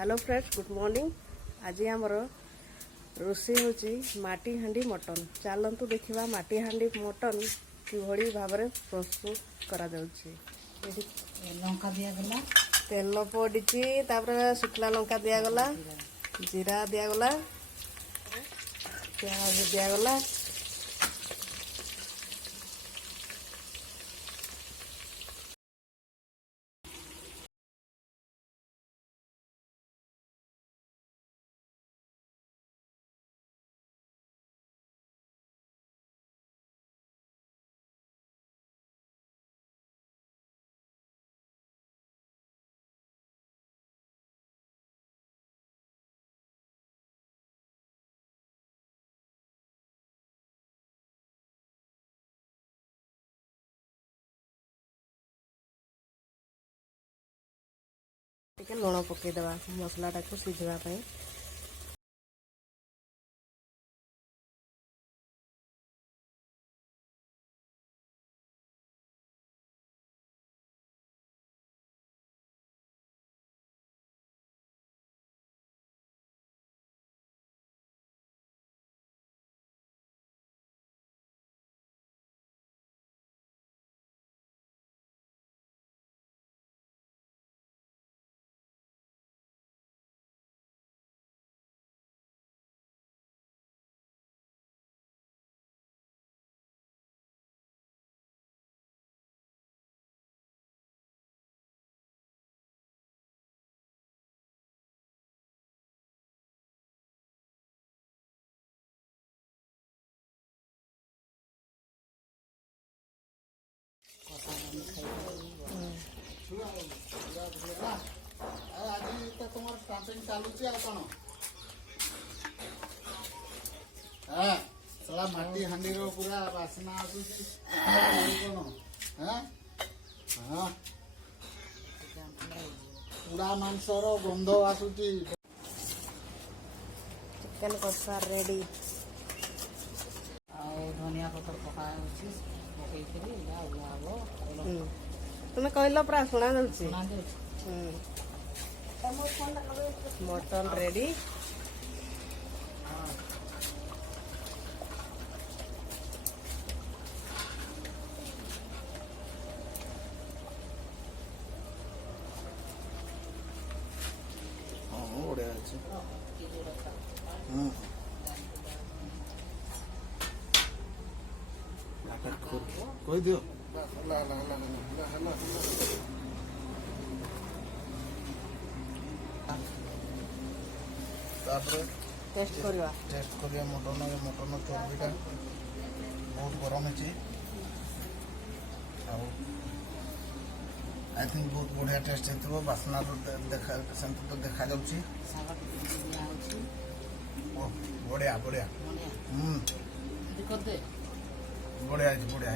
Hello friends good morning. आज आमर रोषे हूँ माटी हांडी मटन। चलतु देखा माटी हांडी मटन किभली भाव में प्रस्तुत करा लंका दिगला तेल पड़ी शुखला लंका दिगला जीरा दिगला प्याज दिगला टे लुण पकईदे मसलाटा को सीझापी। माटी हांडी पूरा बासना पूरा मांसर गंध आसूची। Chicken कषा ready. धनिया पत्र पका तुम्हें कहल पूरा शुणा जाऊँगी। Mutton ready. कही दियो टेस्ट करवा मटन मटन चर्बीटा बहुत गरम है। आई थिंक बहुत बढ़िया टेस्ट हो बासना तो देखा तो देखा जाऊँगी। बढ़िया बढ़िया बढ़िया बढ़िया।